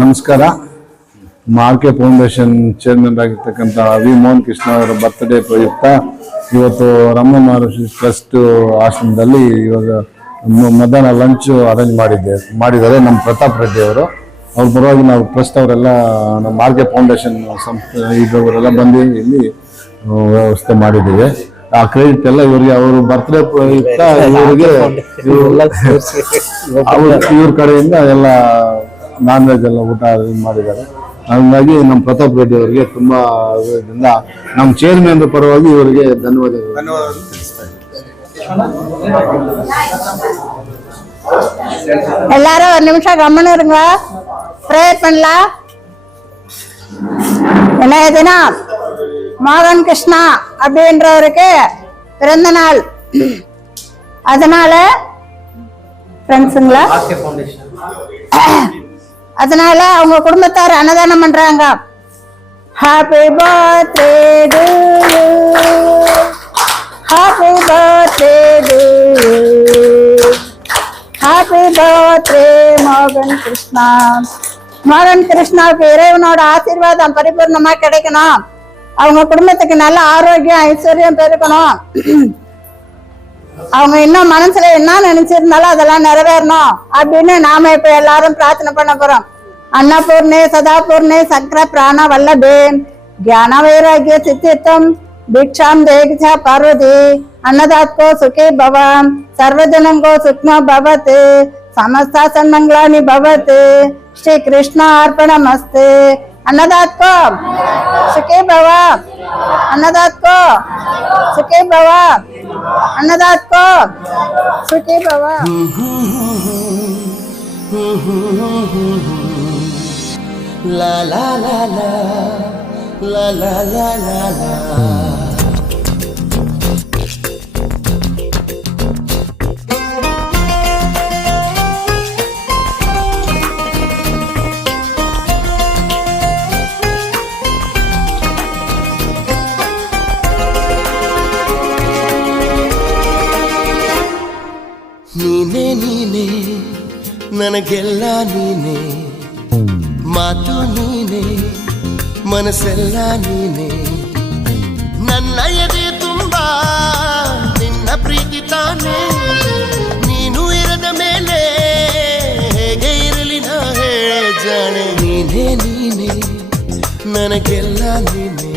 ನಮಸ್ಕಾರ. ಮಾರ್ಕೆ foundation chairman ಆಗಿರ್ತಕ್ಕಂಥ V Mohan Krishna ಅವರ ಬರ್ತ್ಡೇ ಪ್ರಯುಕ್ತ ಇವತ್ತು ರಮಣ ಮಹರ್ಷಿ ಟ್ರಸ್ಟ್ ಆಶ್ರಮದಲ್ಲಿ ಇವಾಗ ಮಧ್ಯಾಹ್ನ ಲಂಚ್ ಅರೇಂಜ್ ಮಾಡಿದ್ದಾರೆ ನಮ್ಮ ಪ್ರತಾಪ್ ರೆಡ್ಡಿ ಅವರು. ಅವ್ರ ಪರವಾಗಿ ನಾವು ಟ್ರಸ್ಟ್ ಅವರೆಲ್ಲ ನಮ್ಮ ಮಾರ್ಕೆ ಫೌಂಡೇಶನ್ ಸಂಸ್ಥೆ ಇವರೆಲ್ಲ ಬಂದು ಇಲ್ಲಿ ವ್ಯವಸ್ಥೆ ಮಾಡಿದ್ದೀವಿ. ಆ ಕ್ರೆಡಿಟ್ ಎಲ್ಲ ಇವರಿಗೆ, ಅವರು ಬರ್ತ್ಡೇ ಪ್ರಯುಕ್ತ ಇವರಿಗೆ ಇವ್ರ ಕಡೆಯಿಂದ ಎಲ್ಲ ನಾನ್ ವೆಜ್ ಎಲ್ಲ ಊಟ ಮಾಡಿದ್ದಾರೆ. ಹಾಗಾಗಿ ನಮ್ಮ ಪ್ರತಾಪ್ ರೆಡ್ಡಿ ಅವರಿಗೆ ತುಂಬಾ ಇದರಿಂದ ನಮ್ಮ ಚೇರ್ಮನ್ ಪರವಾಗಿ ಇವರಿಗೆ ಧನ್ಯವಾದಗಳು. எல்லாரும் ஒரு நிமிஷம் கம்மனு இருங்க. ப்ரேயர் பண்ணலாம். இன்றைய தினம் மோகன் கிருஷ்ணா அப்படின்றவருக்கு பிறந்த நாள். அதனால ஃப்ரெண்ட்ஸுங்களா, அதனால அவங்க குடும்பத்தார் அன்னதானம் பண்றாங்க. Happy birthday to you, happy birthday to you, happy birthday மோகன் கிருஷ்ணா. மோகன் கிருஷ்ணாவுக்கு இறைவனோட ஆசீர்வாதம் பரிபூர்ணமா கிடைக்கணும். அவங்க குடும்பத்துக்கு நல்ல ஆரோக்கியம் ஐஸ்வர்யம் பெருக்கணும். அவங்க இன்னும் மனசுல என்ன நினைச்சிருந்தாலும் அதெல்லாம் நிறைவேறணும் அப்படின்னு நாம இப்ப எல்லாரும் பிரார்த்தனை பண்ண போறோம். अन्नपूर्णे सदापूर्णे शंकर प्राण वल्लभे ज्ञान वैराग्य सिद्धित्वं भिक्षां देहि पार्वती अन्नदात को सुखी भव सर्वजनं को सुखनो भवते समस्त सन्मंगलानि भवते श्री कृष्ण अर्पणमस्ते. अन्नदात को सुखी भव, अन्नदात को सुखी भव, अन्नदात को सुखी भव. La la la la la la la la la. ನೀನೆ ನೀನೆ ನನಗೆಲ್ಲ ನೀನೆ, ಮಾತು ನೀನೆ ಮನಸ್ಸೆಲ್ಲ ನೀನೆ, ನನ್ನ ಎದೆ ತುಂಬ ನಿನ್ನ ಪ್ರೀತಿ ತಾನೆ. ನೀನು ಇರದ ಮೇಲೆ ಹೇಗೆ ಇರಲಿ ನಾ ಹೇಳೆ ಜಾಣೆ. ನೀನೆ ನೀನೆ ನನಗೆಲ್ಲ ನೀನೆ,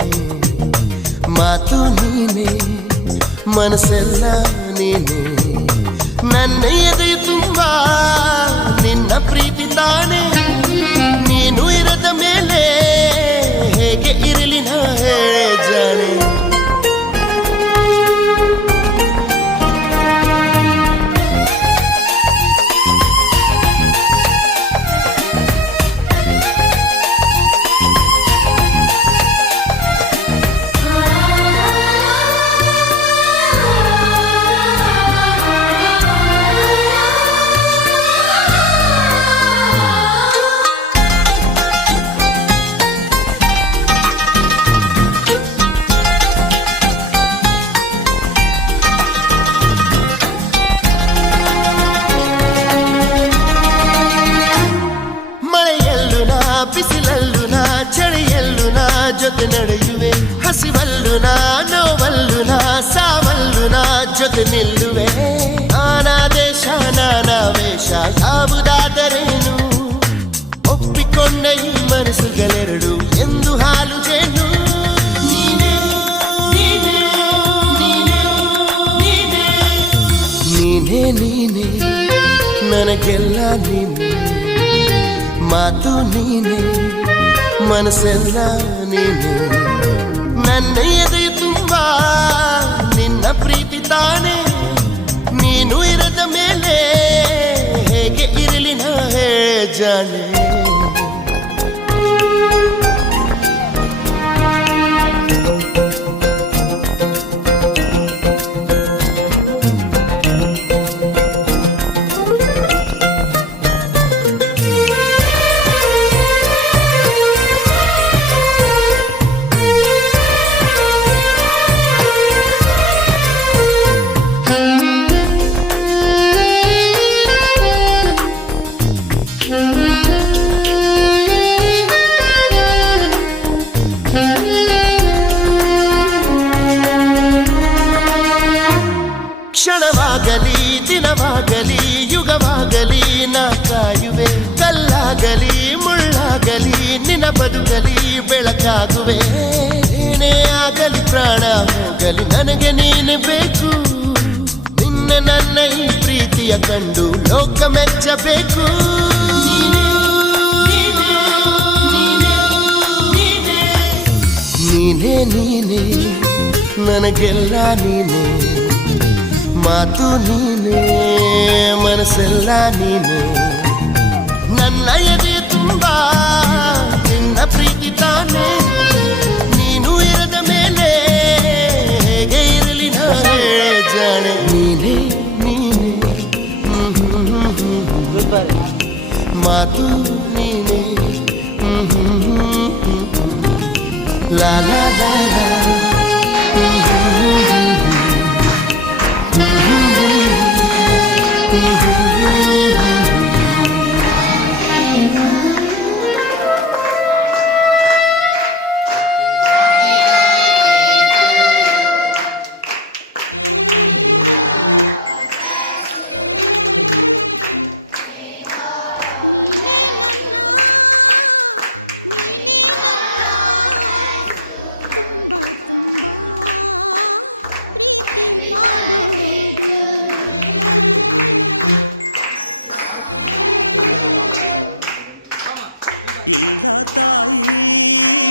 ಮಾತು ನೀನೆ ಮನಸ್ಸೆಲ್ಲ ನೀನೆ, ನನ್ನ ಎದೆ ತುಂಬ ನಿನ್ನ ಪ್ರೀತಿ ತಾನೆ. ನೀನು ಇರದ ಮೇಲೆ ಹೇಗೆ ಇರಲಿ ನಾ ಹೇಳೆ ಜಾಣೆ. ಬಿಸಿಲಲ್ಲು ನಾ ಚಳಿಯಲ್ಲು ನಾ ಜೊತೆ ನಡೆಯುವೆ, ಹಸಿವಲ್ಲು ನಾ ನೋವಲ್ಲು ನಾ ಸಾವಲ್ಲು ನಾ ಜೊತೆ ನಿಲ್ಲುವೆ. ನಾನಾ ದೇಶ ನಾನಾ ವೇಷ ಯಾವುದಾದರೇನು, ಒಪ್ಪಿಕೊಂಡ ಈ ಮನಸ್ಸುಗಳೆರಡು ಎಂದು ಹಾಲು ಜೇನು. ನೀನೇ ನೀನೇ ನೀನೇ ನೀನೇ ನೀನೇ ನೀನೇ ನನಗೆಲ್ಲ ನೀನೆ, ಮಾತು ನೀನೆ ಮನಸ್ಸೆಲ್ಲ ನೀನೆ, ನನ್ನ ಎದೆ ತುಂಬ ನಿನ್ನ ಪ್ರೀತಿ ತಾನೆ. ನೀನು ಇರದ ಮೇಲೆ ಹೇಗೆ ಇರಲಿ ನಾ ಹೇಳೆ ಜಾಣೆ. ಬದುಕಲಿ ಬೆಳಕಾಗುವೆ ಏನೇ ಆಗಲಿ ಪ್ರಾಣ ಹೋಗಲಿ ನನಗೆ ನೀನು ಬೇಕು ನಿನ್ನ ನನ್ನ ಈ ಪ್ರೀತಿಯ ಕಂಡು ಲೋಕ ಮೆಚ್ಚಬೇಕು ನೀನೇ ನೀನೇ ನನಗೆಲ್ಲ ನೀನೇ ಮಾತು ನೀನೇ ಮನಸ್ಸೆಲ್ಲ ನೀನೇ ನನ್ನ ಎದೆ ತುಂಬ ನಿನ್ನ ಪ್ರೀತಿ ತಾನೇ ನೀನು ಇರದ ಮೇಲೆ ಹೇಗೆ ಇರಲಿ ನಾನೇ ಜಾಣೆ ನೀನೇ ನೀನೇ ಮಾತು ನೀನೇ ಲಾ ಲಾ ಲಾ ಲಾ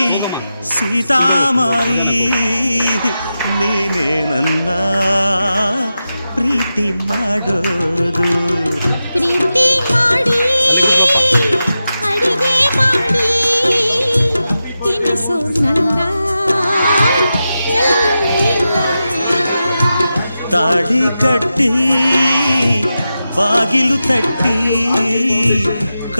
ಹೋಗಮ್ಮ ಹಿಂಗೋಗು ನಿಧಾನಕ್ಕೆ ಹೋಗು ಅಲ್ಲಿಗೆ ಬಿಡ್ರಪ್ಪ ಹ್ಯಾಪಿ ಬರ್ಡೇ ಮೋಹನ್ ಕೃಷ್ಣಣ್ಣ ಥ್ಯಾಂಕ್ ಯು ಮೋಹನ್ ಕೃಷ್ಣಣ್ಣ thank you RK foundation team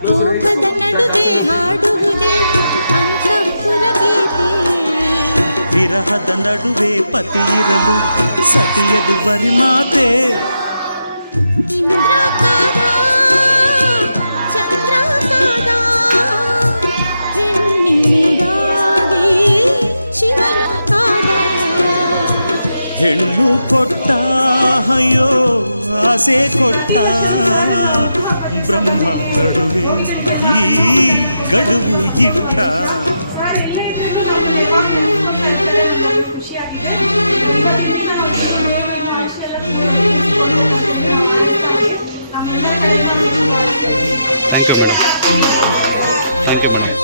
close rise start documentary ಪ್ರತಿ ವರ್ಷನೂ ಸರ್ ನಾವು ಹುಟ್ಟುಹಬ್ಬದ ದಿವಸ ಬಂದು ಇಲ್ಲಿ ರೋಗಿಗಳಿಗೆಲ್ಲ ಹಣ್ಣು ಹಂಪಲೆಲ್ಲ ಕೊಡ್ತಾರೆ. ತುಂಬಾ ಸಂತೋಷವಾದ ವಿಷಯ. ಸರ್ ಎಲ್ಲೇ ಇದ್ರೂ ನಮ್ಮನ್ನು ಯಾವಾಗ ನೆನೆಸ್ಕೊಳ್ತಾ ಇರ್ತಾರೆ. ನಮ್ಗೆ ಖುಷಿಯಾಗಿದೆ. ಇವತ್ತಿನ ದಿನ ಅವ್ರಿಗೆ ಇನ್ನೂ ದೇವರು ಇನ್ನೂ ಆಯುಷ್ಯ ಎಲ್ಲ ಕೂರಿಸಿಕೊಡ್ಬೇಕಂತ ಹೇಳಿ ನಾವು ಹಾರೈಸ್ತಾ ಹೋಗಿ ನಮ್ಮೆಲ್ಲರ ಕಡೆಯಿಂದ ಅವ್ರಿಗೆ ಶುಭ ಹಾರೈಸ್ತೀವಿ. Thank you madam. Thank you madam.